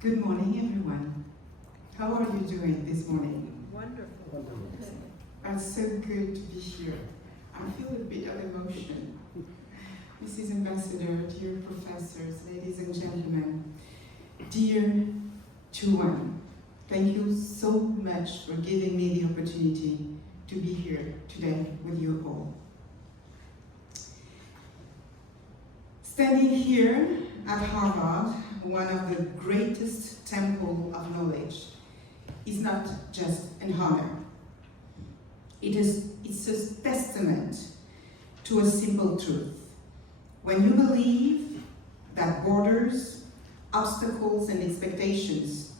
Good morning, everyone. How are you doing this morning? Wonderful. It's so good to be here. I feel a bit of emotion. Mrs. Ambassador, dear professors, ladies and gentlemen, dear Chuan, thank you so much for giving me the opportunity to be here today with you all. Standing here at Harvard, one of the greatest temples of knowledge, is not just an honor. It's a testament to a simple truth. When you believe that borders, obstacles, and expectations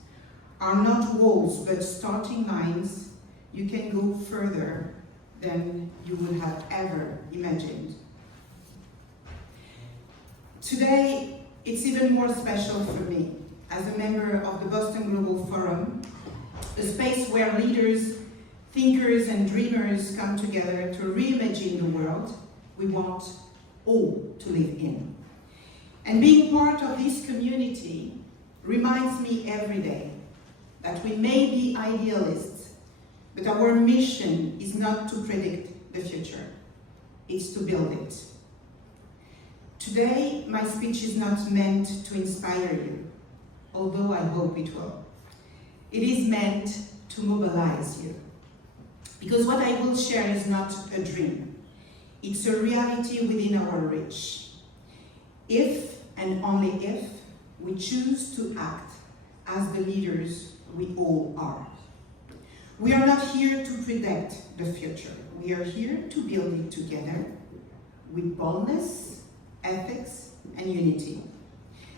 are not walls but starting lines, you can go further than you would have ever imagined. Today, it's even more special for me as a member of the Boston Global Forum, a space where leaders, thinkers, and dreamers come together to reimagine the world we want all to live in. And being part of this community reminds me every day that we may be idealists, but our mission is not to predict the future, it's to build it. Today, my speech is not meant to inspire you, although I hope it will. It is meant to mobilize you. Because what I will share is not a dream. It's a reality within our reach. If, and only if, we choose to act as the leaders we all are. We are not here to predict the future. We are here to build it together with boldness, ethics, and unity.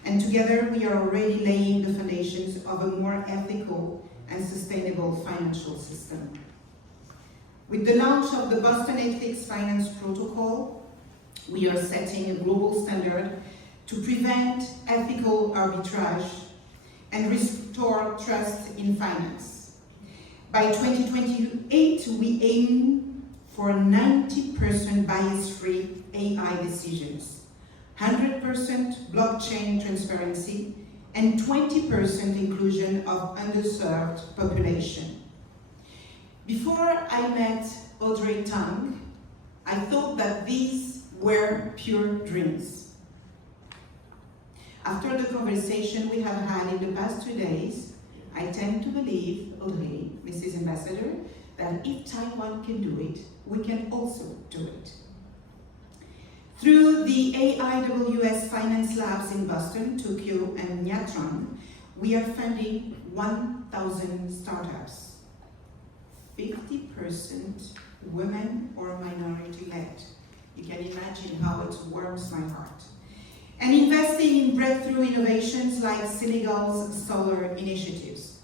And together we are already laying the foundations of a more ethical and sustainable financial system. With the launch of the Boston Ethics Finance Protocol, we are setting a global standard to prevent ethical arbitrage and restore trust in finance. By 2028, we aim for 90% bias-free AI decisions, 100% blockchain transparency, and 20% inclusion of underserved population. Before I met Audrey Tang, I thought that these were pure dreams. After the conversation we have had in the past 2 days, I tend to believe, Audrey, Mrs. Ambassador, that if Taiwan can do it, we can also do it. Through the AIWS Finance Labs in Boston, Tokyo, and Nyatron, we are funding 1,000 startups, 50% women or minority-led. You can imagine how it warms my heart. And investing in breakthrough innovations like Senegal's solar initiatives.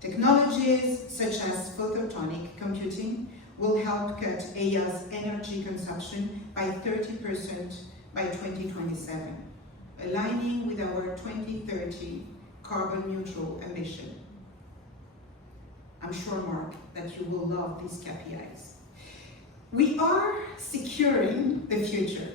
Technologies such as photonic computing will help cut Aya's energy consumption by 30% by 2027, aligning with our 2030 carbon neutral ambition. I'm sure, Mark, that you will love these KPIs. We are securing the future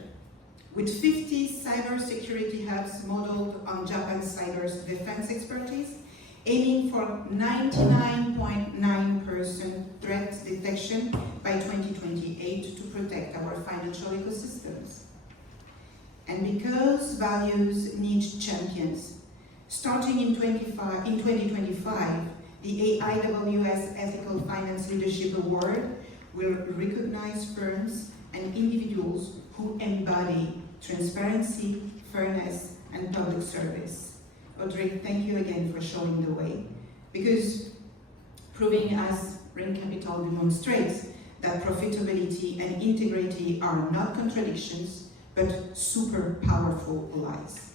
with 50 cybersecurity hubs modeled on Japan's cyber defense expertise, aiming for 99.9% threat detection by 2028 to protect our financial ecosystems. And because values need champions, starting in 2025, the AIWS Ethical Finance Leadership Award will recognize firms and individuals who embody transparency, fairness, and public service. Audrey, thank you again for showing the way, because proving as Rain Capital demonstrates that profitability and integrity are not contradictions, but super powerful allies.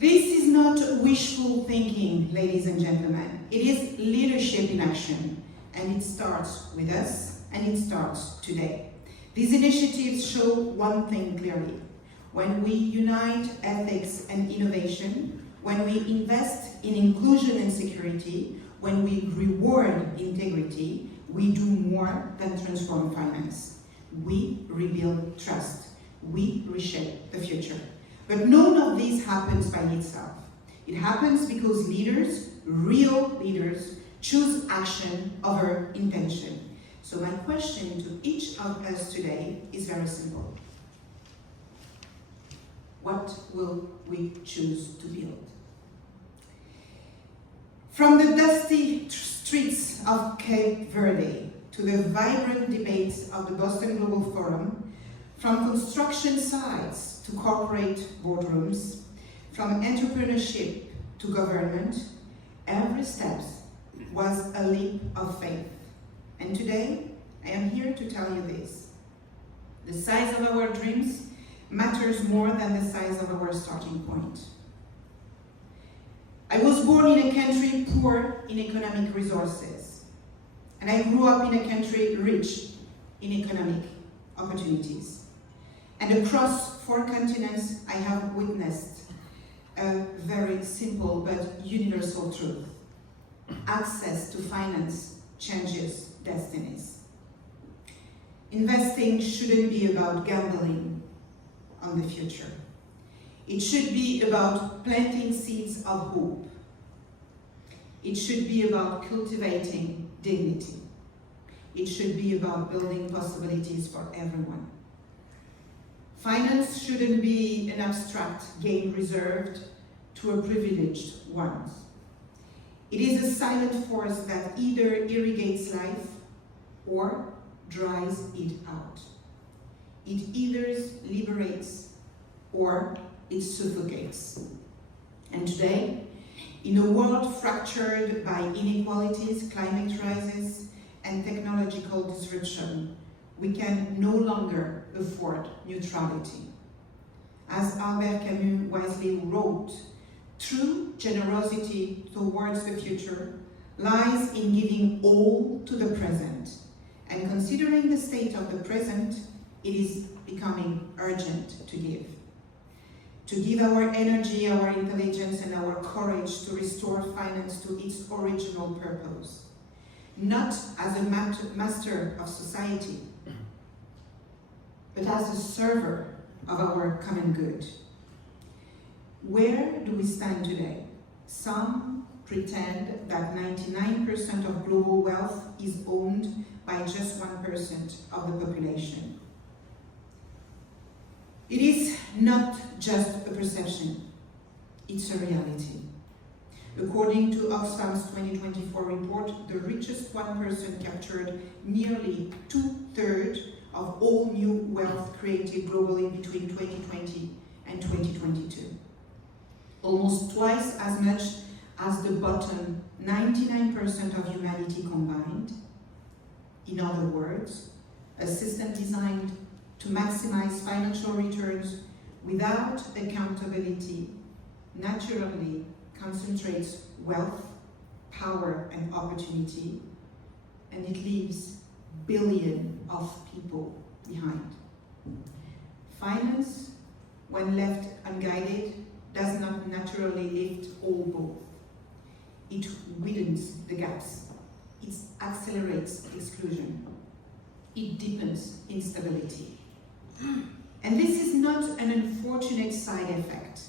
This is not wishful thinking, ladies and gentlemen. It is leadership in action, and it starts with us, and it starts today. These initiatives show one thing clearly. When we unite ethics and innovation, when we invest in inclusion and security, when we reward integrity, we do more than transform finance. We rebuild trust. We reshape the future. But none of this happens by itself. It happens because leaders, real leaders, choose action over intention. So my question to each of us today is very simple. What will we choose to build? From the dusty streets of Cape Verde to the vibrant debates of the Boston Global Forum, from construction sites to corporate boardrooms, from entrepreneurship to government, every step was a leap of faith. And today, I am here to tell you this. The size of our dreams matters more than the size of our starting point. I was born in a country poor in economic resources, and I grew up in a country rich in economic opportunities. And across 4 continents, I have witnessed a very simple but universal truth. Access to finance changes destinies. Investing shouldn't be about gambling on the future. It should be about planting seeds of hope. It should be about cultivating dignity. It should be about building possibilities for everyone. Finance shouldn't be an abstract game reserved to a privileged ones. It is a silent force that either irrigates life or dries it out. It either liberates or it suffocates. And today, in a world fractured by inequalities, climate crisis, and technological disruption, we can no longer afford neutrality. As Albert Camus wisely wrote, true generosity towards the future lies in giving all to the present. And considering the state of the present, it is becoming urgent to give. To give our energy, our intelligence, and our courage to restore finance to its original purpose. Not as a master of society, but as a server of our common good. Where do we stand today? Some pretend that 99% of global wealth is owned by just 1% of the population. It is not just a perception, it's a reality. According to Oxfam's 2024 report, the richest 1% captured nearly 2/3 of all new wealth created globally between 2020 and 2022. Almost twice as much as the bottom 99% of humanity combined. In other words, a system designed to maximize financial returns without accountability naturally concentrates wealth, power, and opportunity, and it leaves billions of people behind. Finance, when left unguided, does not naturally lift all boats. It widens the gaps. It accelerates exclusion. It deepens instability. And this is not an unfortunate side effect.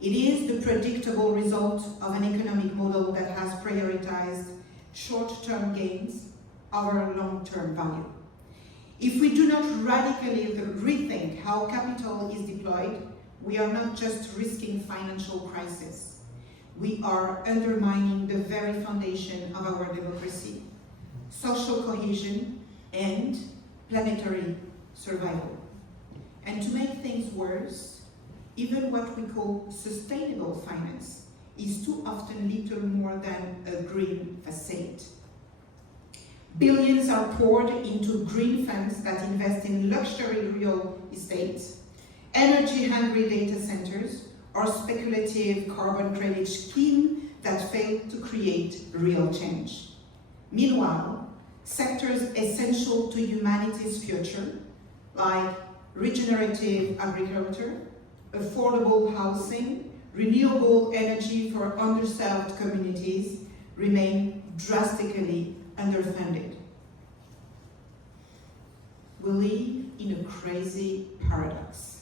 It is the predictable result of an economic model that has prioritized short-term gains over long-term value. If we do not radically rethink how capital is deployed, we are not just risking financial crisis. We are undermining the very foundation of our democracy, social cohesion, and planetary survival. And to make things worse, even what we call sustainable finance is too often little more than a green facade. Billions are poured into green funds that invest in luxury real estate, energy-hungry data centers, or speculative carbon credit schemes that fail to create real change. Meanwhile, sectors essential to humanity's future, like regenerative agriculture, affordable housing, renewable energy for underserved communities, remain drastically underfunded. We live in a crazy paradox.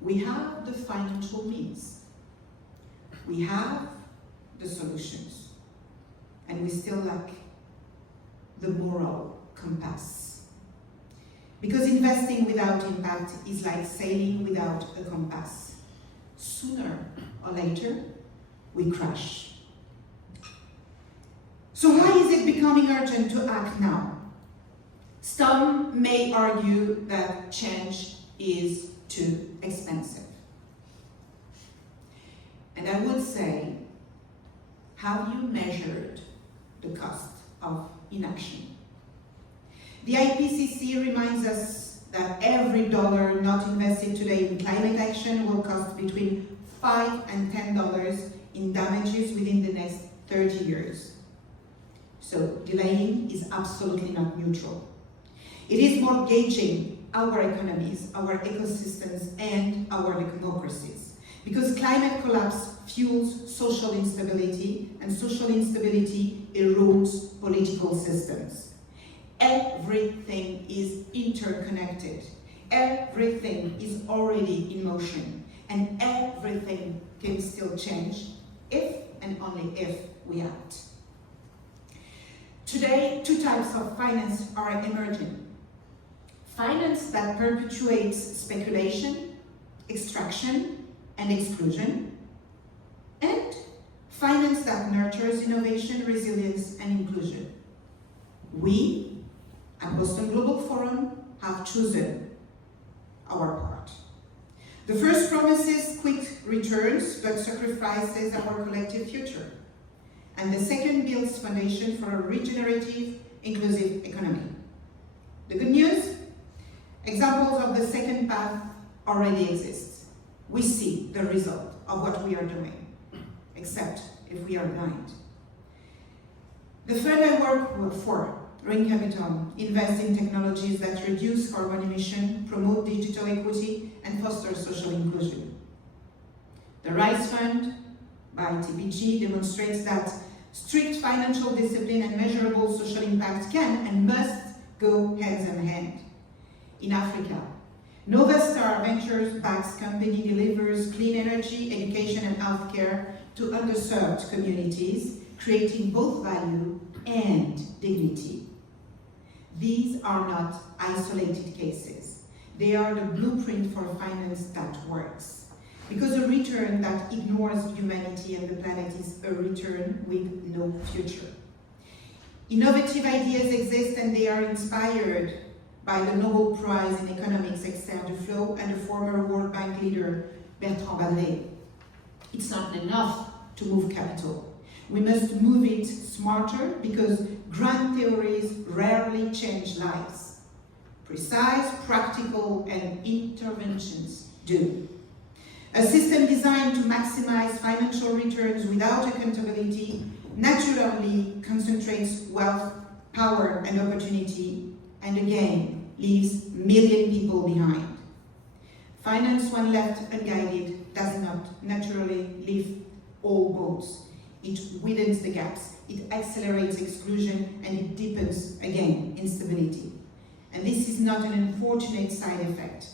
We have the financial means, We have the solutions, and we still lack the moral compass. Because investing without impact is like sailing without a compass. Sooner or later, we crash. So why is it becoming urgent to act now? Some may argue that change is too expensive. And I would say, have you measured the cost of inaction? The IPCC reminds us that every dollar not invested today in climate action will cost between $5 and $10 in damages within the next 30 years. So delaying is absolutely not neutral. It is mortgaging our economies, our ecosystems, and our democracies. Because climate collapse fuels social instability, and social instability erodes political systems. Everything is interconnected. Everything is already in motion. And everything can still change if and only if we act. Today, two types of finance are emerging. Finance that perpetuates speculation, extraction, and exclusion, and finance that nurtures innovation, resilience, and inclusion. We, at Boston Global Forum, have chosen our part. The first promises quick returns, but sacrifices our collective future. And the second builds foundation for a regenerative, inclusive economy. The good news? Examples of the second path already exist. We see the result of what we are doing, except if we are blind. The fund I work for, Rain Capital, invests in technologies that reduce carbon emission, promote digital equity, and foster social inclusion. The Rise Fund by TPG demonstrates that strict financial discipline and measurable social impact can and must go hands in hand. In Africa, Novastar Ventures-backed company delivers clean energy, education, and healthcare to underserved communities, creating both value and dignity. These are not isolated cases. They are the blueprint for finance that works. Because a return that ignores humanity and the planet is a return with no future. Innovative ideas exist, and they are inspired by the Nobel Prize in Economics, Esther Duflo, and the former World Bank leader, Bertrand Ballet. It's not enough to move capital. We must move it smarter, because grand theories rarely change lives. Precise, practical, and interventions do. A system designed to maximize financial returns without accountability naturally concentrates wealth, power, and opportunity, and again, leaves million people behind. Finance, when left unguided, does not naturally lift all boats. It widens the gaps, it accelerates exclusion, and it deepens, again, instability. And this is not an unfortunate side effect.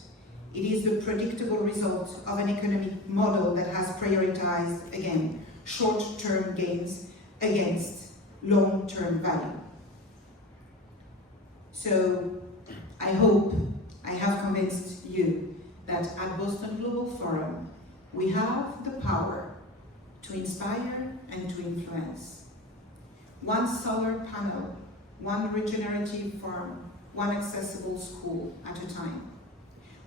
It is the predictable result of an economic model that has prioritized, again, short-term gains against long-term value. So I hope I have convinced you that at Boston Global Forum, we have the power to inspire and to influence. One solar panel, one regenerative farm, one accessible school at a time.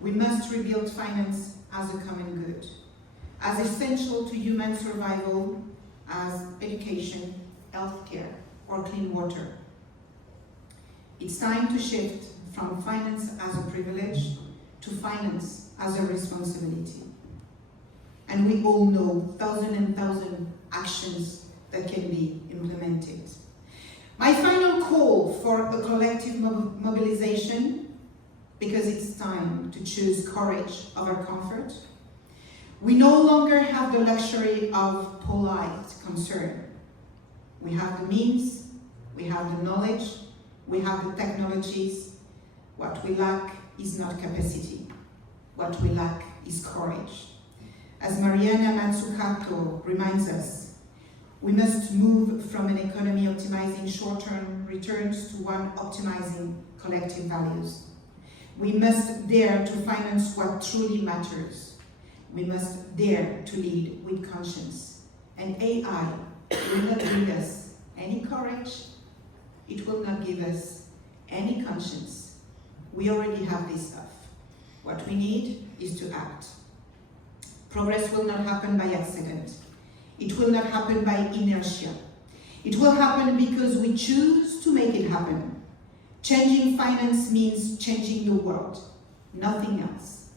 We must rebuild finance as a common good, as essential to human survival as education, healthcare, or clean water. It's time to shift from finance as a privilege to finance as a responsibility. And we all know thousands and thousands actions that can be implemented. My final call for a collective mobilization, because it's time to choose courage over comfort. We no longer have the luxury of polite concern. We have the means, we have the knowledge, we have the technologies. What we lack is not capacity. What we lack is courage. As Mariana Mazzucato reminds us, we must move from an economy optimizing short-term returns to one optimizing collective values. We must dare to finance what truly matters. We must dare to lead with conscience. And AI will not bring us any courage. It will not give us any conscience. We already have this stuff. What we need is to act. Progress will not happen by accident. It will not happen by inertia. It will happen because we choose to make it happen. Changing finance means changing the world, nothing else.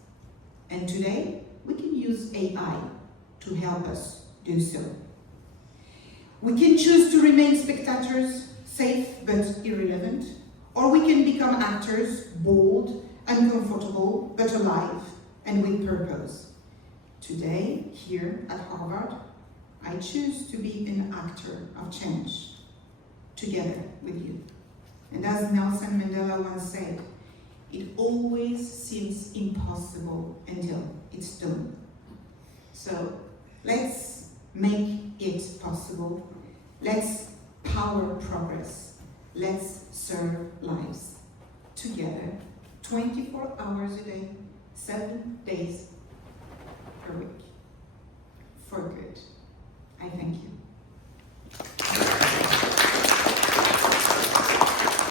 And today, we can use AI to help us do so. We can choose to remain spectators, safe but irrelevant, or we can become actors, bold, uncomfortable, but alive and with purpose. Today, here at Harvard, I choose to be an actor of change, together with you. And as Nelson Mandela once said, it always seems impossible until it's done. So let's make it possible. Let's power progress. Let's serve lives together, 24 hours a day, 7 days